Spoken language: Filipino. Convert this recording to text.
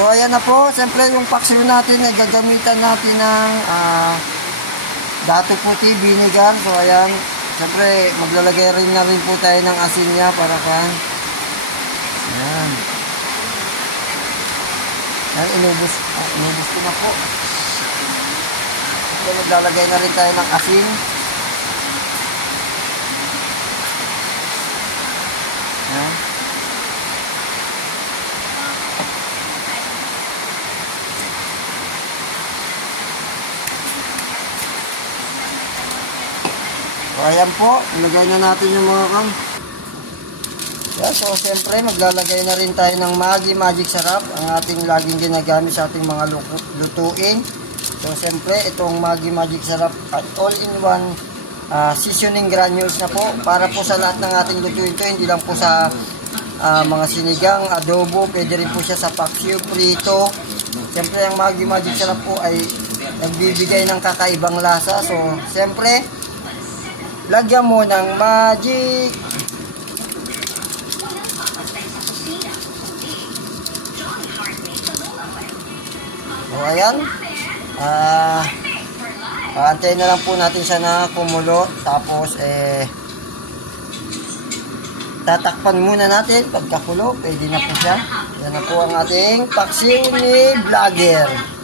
So ayan na po, siyempre yung paksiw natin ay gagamitan natin ng dato puti, vinegar. So ayan, siyempre maglalagay rin na rin po tayo ng asin niya para kan. Ayan. Ayan, inubos ko na po. So maglalagay na rin tayo ng asin. Ayan. So ayan po, ilagay na natin yung mga kam. Yeah, so siyempre maglalagay na rin tayo ng Maggi Magic Sarap, ang ating laging ginagamit sa ating mga lutuin. So siyempre itong Maggi Magic Sarap at all-in-one seasoning granules na po para po sa lahat ng ating lutuin ito, hindi lang po sa mga sinigang, adobo, pwede rin po siya sa paksiw, prito. Siyempre ang Maggi Magic Sarap po ay nagbibigay ng kakaibang lasa. So siyempre lagyan mo ng magic. So ayan, paantayin na lang po natin siya na kumulo. Tapos tatakpan muna natin. Pagkakulo, pwede na po siya. Yan na po ang ating paksiw ni Vlogger.